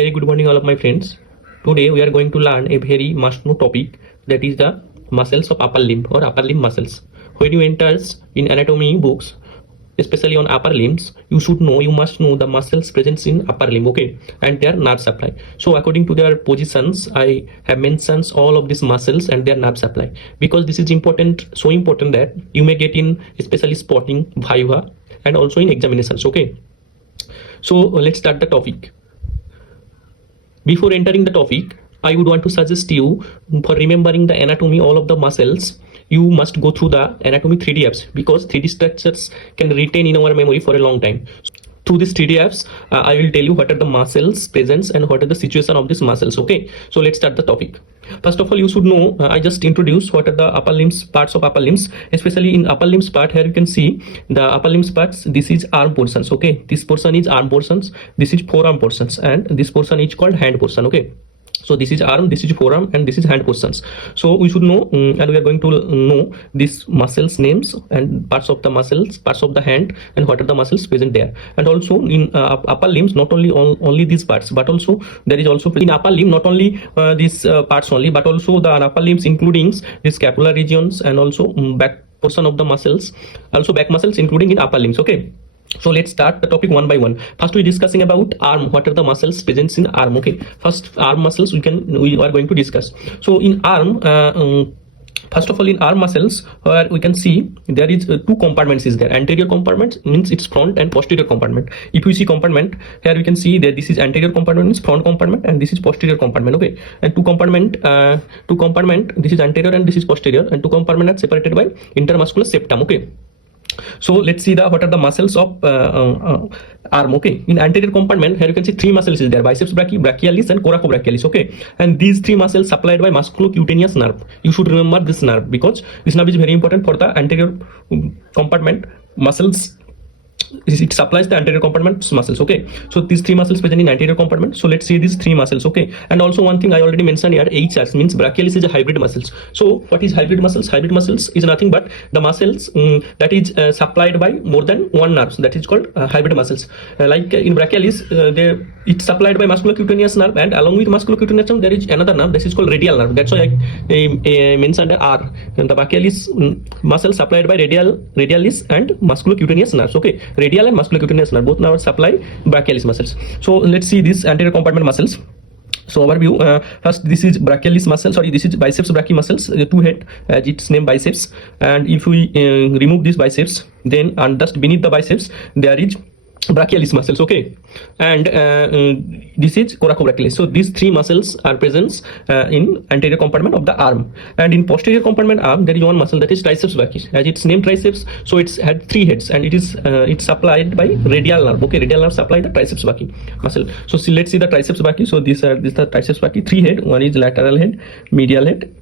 Very good morning all of my friends. Today we are going to learn a very must know topic, that is the muscles of upper limb or upper limb muscles. When you enter in anatomy books, especially on upper limbs, you must know the muscles present in upper limb, okay, and their nerve supply. So according to their positions, I have mentioned all of these muscles and their nerve supply, because this is important, so important that you may get in especially spotting, viva, and also in examinations, okay. So let's start the topic. Before entering the topic, I would want to suggest you, for remembering the anatomy, all of the muscles, you must go through the anatomy 3D apps, because 3D structures can retain in our memory for a long time. Through these 3D apps, I will tell you what are the muscles present and what are the situation of these muscles, okay. So let's start the topic. First of all, you should know, I just introduced what are the upper limbs, parts of upper limbs, especially in upper limbs part. Here you can see the upper limbs parts. This is arm portions, okay. This portion is arm portions, this is forearm portions, and this portion is called hand portion, okay. So this is arm, this is forearm, and this is hand portions. So we should know, and we are going to know these muscles names and parts of the muscles, parts of the hand, and what are the muscles present there. And also in upper limbs, not only these parts, but also there is also in upper limb not only these parts only, but also the upper limbs including the scapular regions and also back portion of the muscles, also back muscles including in upper limbs, okay. So let's start the topic one by one. First we're discussing about arm. What are the muscles present in arm, okay. First arm muscles we are going to discuss. So in arm, first of all, in arm muscles, where we can see there is two compartments is there. Anterior compartment means it's front, and posterior compartment. If we see compartment, here we can see that this is anterior compartment, means front compartment, and this is posterior compartment, okay. And two compartment, this is anterior and this is posterior, and two compartment are separated by intermuscular septum, okay. So let's see what are the muscles of arm, okay. In anterior compartment, here you can see three muscles is there: biceps brachialis and coracobrachialis, okay. And these three muscles supplied by musculocutaneous nerve. You should remember this nerve, because this nerve is very important for the anterior compartment muscles. It supplies the anterior compartment muscles, okay. So these three muscles present in anterior compartment. So let's see these three muscles, okay. And also one thing I already mentioned here, HS means brachialis is a hybrid muscles. So what is hybrid muscles? Hybrid muscles is nothing but the muscles that is supplied by more than one nerve. That is called hybrid muscles. Like in brachialis, it's supplied by musculocutaneous nerve, and along with musculocutaneous nerve there is another nerve. This is called radial nerve. That's why I mentioned R. And the brachialis muscle supplied by radialis and musculocutaneous nerves, okay. Radial and musculocutaneous nerve, both nerves supply brachialis muscles. So let's see these anterior compartment muscles. So overview, first this is brachialis muscle, this is biceps brachii muscles, the two head, as its name biceps. And if we remove these biceps, then and just beneath the biceps there is brachialis muscles, okay. And this is coracobrachialis. So these three muscles are present in anterior compartment of the arm. And in posterior compartment arm, there is one muscle, that is triceps brachii. As its name triceps, so it's had three heads, and it's supplied by radial nerve, okay. Radial nerve supply the triceps brachii muscle. So let's see the triceps brachii. So this is the triceps brachii, three head. One is lateral head, medial head,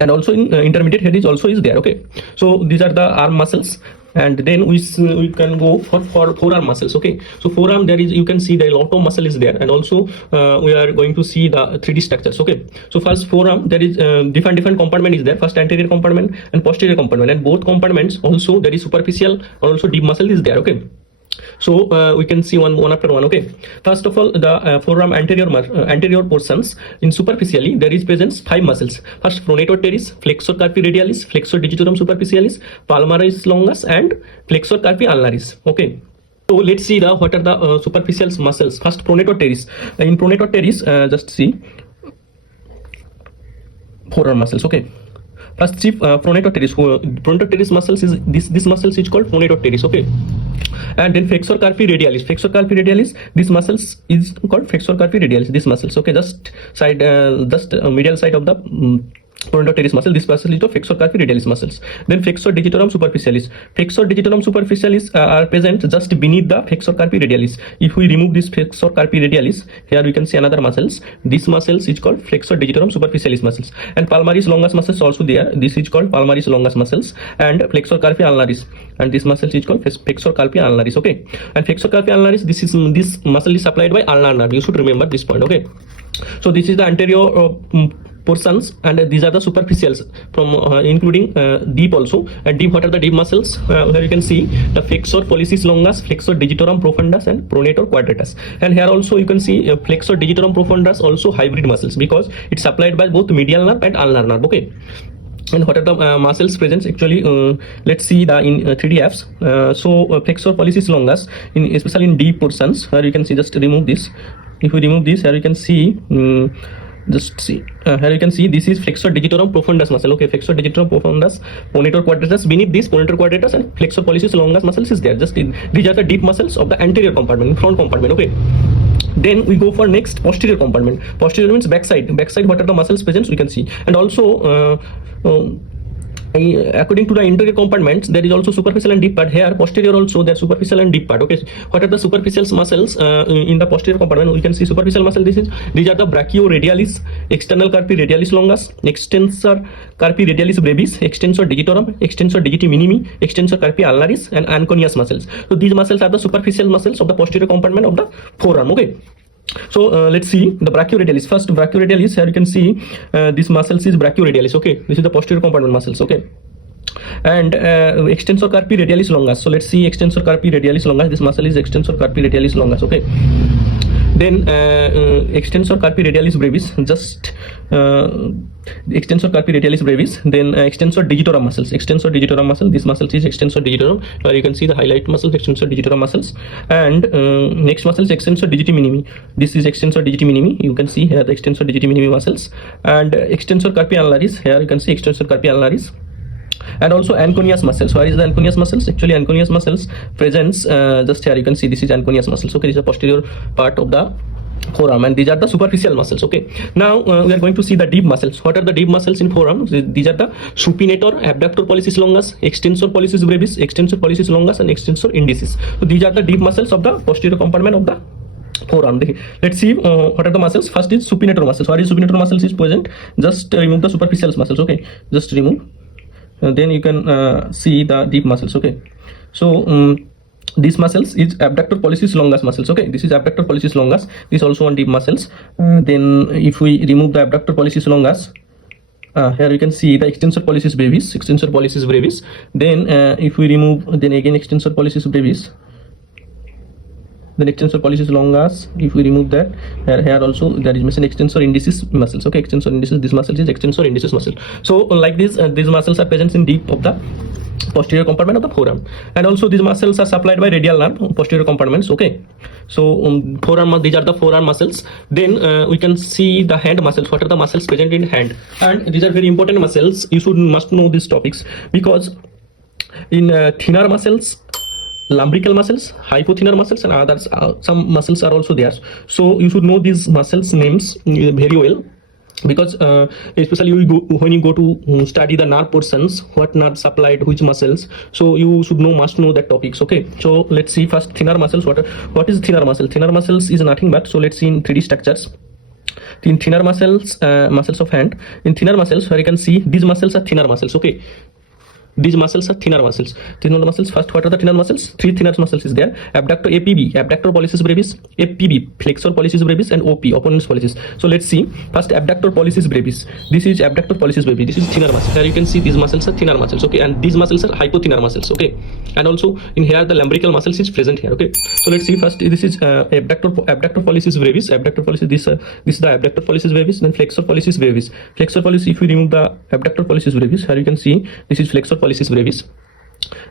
and also in intermediate head is there, okay. So these are the arm muscles. And then we can go for forearm muscles, okay. So forearm, there is, you can see there a lot of muscle is there, and also we are going to see the 3D structures, okay. So first forearm, there is different compartment is there. First anterior compartment and posterior compartment, and both compartments also there is superficial and also deep muscle is there, okay. So we can see one after one, okay. First of all, the forearm anterior portions, in superficially there is presence 5 muscles. First pronator teres, flexor carpi radialis, flexor digitorum superficialis, palmaris longus, and flexor carpi ulnaris, okay. So let's see what are the superficial muscles. First pronator teres. In pronator teres, just see forearm muscles, okay. First see pronator teres. Pronator teres muscles is this muscles is called pronator teres, okay. And then flexor carpi radialis. Flexor carpi radialis, this muscles is called flexor carpi radialis. This muscles, okay, just medial side of the pronator teres muscle. This muscle is the flexor carpi radialis muscles. Then flexor digitorum superficialis. Flexor digitorum superficialis are present just beneath the flexor carpi radialis. If we remove this flexor carpi radialis, here we can see another muscles. This muscles is called flexor digitorum superficialis muscles. And palmaris longus muscles also there. This is called palmaris longus muscles, and flexor carpi ulnaris. And this muscle is called flexor carpi ulnaris, okay. And flexor carpi ulnaris, this muscle is supplied by ulnar nerve. You should remember this point, okay. So this is the anterior portions, and these are the superficials from including deep also. And deep, what are the deep muscles? Here you can see the flexor pollicis longus, flexor digitorum profundus, and pronator quadratus. And here also you can see flexor digitorum profundus also hybrid muscles, because it's supplied by both medial nerve and ulnar nerve. Okay. And what are the muscles present? Actually, let's see the in 3D-Fs. Flexor pollicis longus, especially in deep portions, here you can see, just remove this. If we remove this, here you can see, just see, here you can see this is flexor digitorum profundus muscle. Okay, flexor digitorum profundus, pronator quadratus. Beneath this, pronator quadratus and flexor pollicis longus muscles is there. These are the deep muscles of the anterior compartment, front compartment. Okay. Then we go for next posterior compartment. Posterior means backside. Backside, what are the muscles present? We can see. And also according to the interior compartments, there is also superficial and deep part. Here posterior also there superficial and deep part. Okay, what are the superficial muscles in the posterior compartment? We can see superficial muscle. These are the brachioradialis, external carpi radialis longus, extensor carpi radialis brevis, extensor digitorum, extensor digiti minimi, extensor carpi ulnaris, and anconeus muscles. So these muscles are the superficial muscles of the posterior compartment of the forearm. Okay. So let's see the brachioradialis. First, brachioradialis, here you can see this muscles is brachioradialis. Okay, this is the posterior compartment muscles. Okay, and extensor carpi radialis longus. So let's see extensor carpi radialis longus. This muscle is extensor carpi radialis longus. Okay. Then extensor carpi radialis brevis, just extensor carpi radialis brevis. Then extensor digitorum muscles, extensor digitorum muscle. This muscle is extensor digitorum. Here you can see the highlight muscles, extensor digitorum muscles. And next muscle is extensor digiti minimi. This is extensor digiti minimi. You can see here the extensor digiti minimi muscles. And extensor carpi ulnaris. Here you can see extensor carpi ulnaris. And also anconeus muscles. Where is the anconeus muscles? Actually, anconeus muscles presents just here. You can see this is anconeus muscles. Okay, this is the posterior part of the forearm, and these are the superficial muscles. Okay, now we are going to see the deep muscles. What are the deep muscles in forearm? These are the supinator, abductor pollicis longus, extensor pollicis brevis, extensor pollicis longus, and extensor indicis. So these are the deep muscles of the posterior compartment of the forearm. Let's see what are the muscles. First is supinator muscles. Where is supinator muscles is present? Just remove the superficial muscles. Okay, just remove. Then you can see the deep muscles. Okay, so these muscles is abductor pollicis longus muscles. Okay, this is abductor pollicis longus. This also one deep muscles. Then if we remove the abductor pollicis longus, here you can see the extensor pollicis brevis, extensor pollicis brevis. Then if we remove, then again extensor pollicis brevis, then extensor pollicis longus. If we remove that, here also there is missing extensor indicis muscles. Okay, extensor indicis, this muscle is extensor indicis muscle. So like this, these muscles are present in deep of the posterior compartment of the forearm. And also these muscles are supplied by radial nerve, posterior compartments. Okay, so forearm, these are the forearm muscles. Then we can see the hand muscles. What are the muscles present in hand? And these are very important muscles. You must know these topics, because in thinner muscles, lumbrical muscles, hypothenar muscles, and others, some muscles are also there. So you should know these muscles names very well, because especially when you go to study the nerve portions, what nerve supplied which muscles, so you should must know that topics. Okay, so let's see first thinner muscles. What is thinner muscle? Thinner muscles is nothing but, so let's see in 3D structures. In thinner muscles, muscles of hand, in thinner muscles, where you can see these muscles are thinner muscles. Okay, these muscles are thinner muscles. Thinner muscles. First, what are the thinner muscles? Three thinner muscles is there. Abductor APB, abductor pollicis brevis, FPB, flexor pollicis brevis, and OP, opponent's pollicis. So let's see. First, abductor pollicis brevis. This is abductor pollicis brevis. This is thinner muscle. Here you can see these muscles are thinner muscles. Okay, and these muscles are hypothinner muscles. Okay, and also in here the lumbrical muscles is present here. Okay, so let's see first. This is abductor pollicis brevis. Abductor pollicis. This is the abductor pollicis brevis. Then flexor pollicis brevis. Flexor pollicis. If we remove the abductor pollicis brevis, here you can see this is flexor pollicis brevis.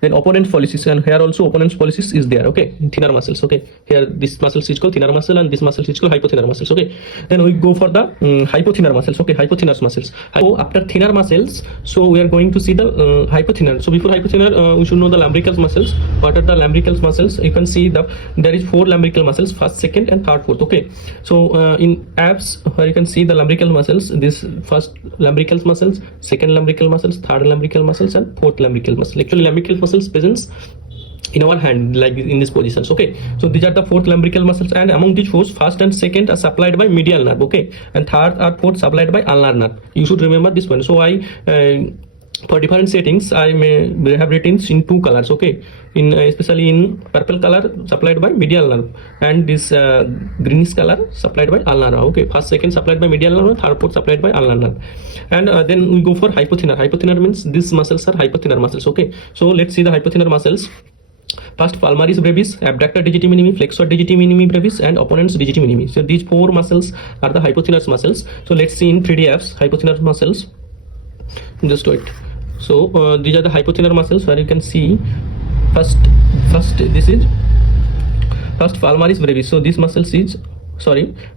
Then opponent pollicis, and here also opponent's pollicis is there. Okay, thinner muscles. Okay, here this muscle is called thinner muscle, and this muscle is called hypothinner muscles. Okay, then we go for the hypothinner muscles. Okay, hypothinner muscles. So after thinner muscles, so we are going to see the hypothinner. So before hypothinner, we should know the lumbrical muscles. What are the lumbrical muscles? You can see there is 4 lumbrical muscles: first, second, and third, fourth. Okay, so in abs, where you can see the lumbrical muscles, this first lumbrical muscles, second lumbrical muscles, third lumbrical muscles, and fourth lumbrical muscle. Actually, lumbrical muscles presents in our hand, like in these positions. Okay, so these are the 4th lumbrical muscles, and among these 4, first and second are supplied by medial nerve. Okay, and third or fourth supplied by ulnar nerve. You should remember this one. So I for different settings I may have written in two colors, okay, in especially in purple color supplied by medial nerve, and this greenish color supplied by ulnar nerve, okay. First, second supplied by medial nerve, third, fourth supplied by ulnar nerve. And then we go for hypothenar. Hypothenar means these muscles are hypothenar muscles, okay. So let's see the hypothenar muscles. First, palmaris brevis, abductor digiti minimi, flexor digiti minimi brevis, and opponents digiti minimi. So these four muscles are the hypothenar muscles. So let's see in 3D hypothenar muscles. Just do it. So these are the hypothenar muscles where you can see first this is first palmaris brevis. So this muscle is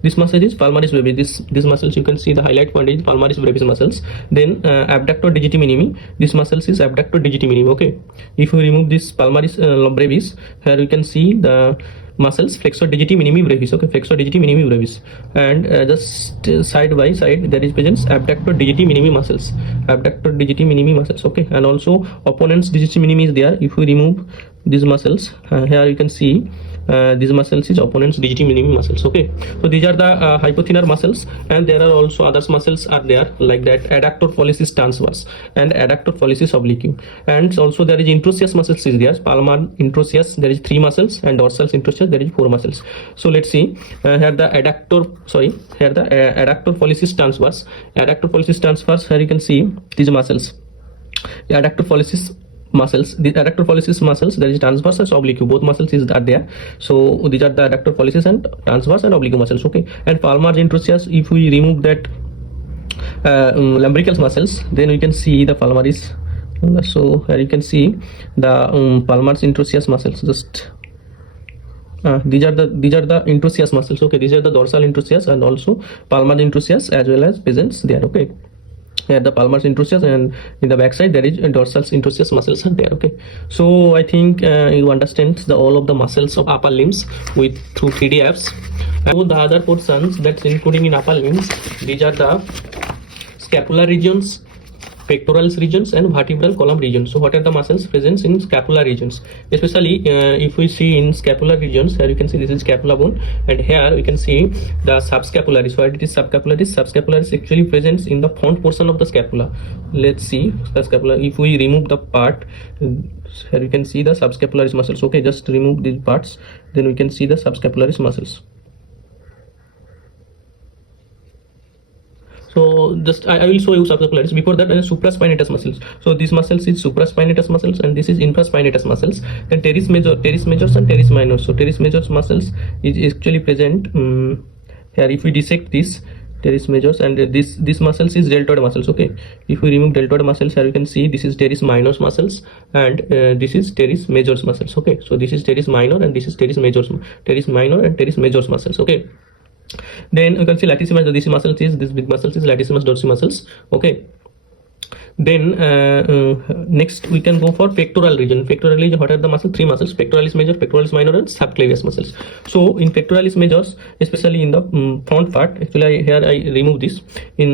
this muscle is palmaris brevis. This muscles you can see the highlight point is palmaris brevis muscles. Then abductor digiti minimi. This muscles is abductor digiti minimi. Okay. If we remove this palmaris brevis, here you can see the muscles flexor digiti minimi brevis, okay, flexor digiti minimi brevis, and just side by side there is presence abductor digiti minimi muscles, abductor digiti minimi muscles, okay, and also opponents digiti minimi is there. If we remove these muscles, here you can see these muscles is opponents digiti minimi muscles, okay. So these are the hypothenar muscles, and there are also other muscles are there like that adductor pollicis transverse and adductor pollicis oblique, and also there is introosseous muscles is there, palmar introosseous there is 3 muscles, and dorsal introosseous there is 4 muscles. So let's see here the adductor pollicis transverse, adductor pollicis transverse, here you can see these muscles, the adductor pollicis muscles, the adductor pollicis muscles, there is transverse and oblique, both muscles are there. So these are the adductor pollicis and transverse and oblique muscles, okay. And palmar introosseous, if we remove that lumbricals muscles, then we can see the palmaris. So here you can see the palmar introosseous muscles. Just these are the introosseous muscles, okay. These are the dorsal introosseous and also palmar introosseous as well as presence there, okay. Here the palmar introosseous, and in the back side there is dorsal introosseous muscles are there, okay. So I think you understand all of the muscles of upper limbs with through 3D apps. And the other portions that's including in upper limbs, these are the scapular regions, pectoralis regions, and vertebral column regions. So what are the muscles present in scapular regions? Especially if we see in scapular regions, here you can see this is scapula bone, and here we can see the subscapularis. Why it is subscapularis? Subscapularis actually presents in the front portion of the scapula. Let's see the scapula. If we remove the part, here you can see the subscapularis muscles, okay. Just remove these parts, then we can see the subscapularis muscles. So just I will show you subscapularis. Before that, supraspinatus muscles. So these muscles is supraspinatus muscles, and this is infraspinatus muscles. Then teres majors and teres minors. So teres majors muscles is actually present here. If we dissect this teres majors, and this muscles is deltoid muscles, okay. If we remove deltoid muscles, here you can see this is teres minors muscles, and this is teres majors muscles, okay. So this is teres minor and this is teres majors, teres minor and teres majors muscles, okay. Then you can see latissimus dorsi muscles is this big muscles is latissimus dorsi muscles, okay. Then next we can go for pectoral region. Pectoral region, what are the muscles? 3 muscles: pectoralis major, pectoralis minor, and subclavius muscles. So in pectoralis majors, especially in the front part, actually here I remove this. In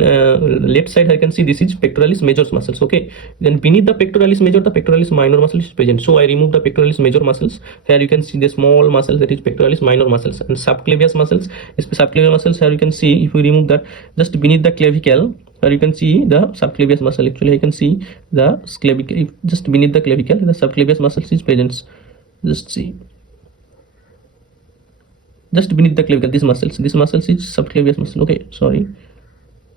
left side I can see this is pectoralis majors muscles, okay. Then beneath the pectoralis major, the pectoralis minor muscle is present. So I remove the pectoralis major muscles. Here you can see the small muscle that is pectoralis minor muscles, and subclavius muscles. Subclavius muscles, here you can see if we remove that, just beneath the clavicle, here you can see the subclavius muscle. Actually I can see the clavicle, just beneath the clavicle the subclavius muscles is present. Just see, just beneath the clavicle, this muscles is subclavius muscle, okay. Sorry,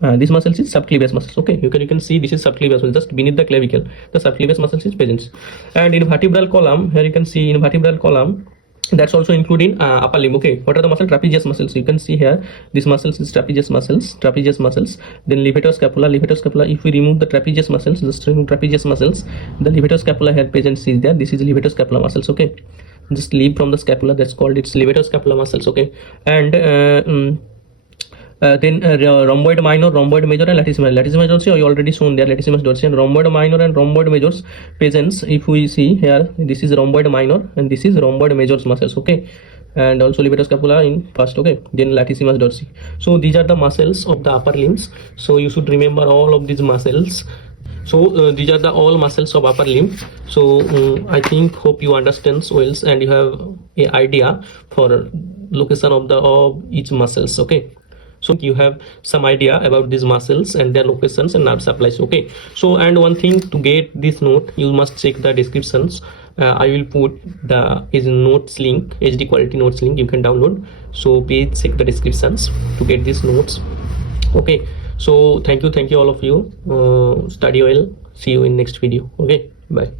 this muscles is subclavius muscles, okay. You can see this is subclavius muscle, just beneath the clavicle the subclavius muscles is present. And in vertebral column, here you can see in vertebral column, that's also including upper limb, okay. What are the muscles? Trapezius muscles. You can see here this muscles is trapezius muscles, then levator scapula. If we remove the trapezius muscles, just remove trapezius muscles, the levator scapula here present is there. This is levator scapula muscles, okay. Just leave from the scapula, that's called its levator scapula muscles, okay. And then rhomboid minor, rhomboid major, and latissimus. Latissimus dorsi I already shown there, latissimus dorsi, and rhomboid minor and rhomboid majors presence. If we see here, this is rhomboid minor and this is rhomboid majors muscles, okay. And also levator scapula in first, okay. Then latissimus dorsi. So these are the muscles of the upper limbs. So you should remember all of these muscles. So these are the all muscles of upper limb. So hope you understand well, and you have a idea for location of each muscles, okay. so you have some idea about these muscles and their locations and nerve supplies. Okay, so and one thing, to get this note you must check the descriptions. I will put the notes link, HD quality notes link you can download, so please check the descriptions to get these notes. Okay, so thank you all of you. Study well. See you in next video. Okay, bye.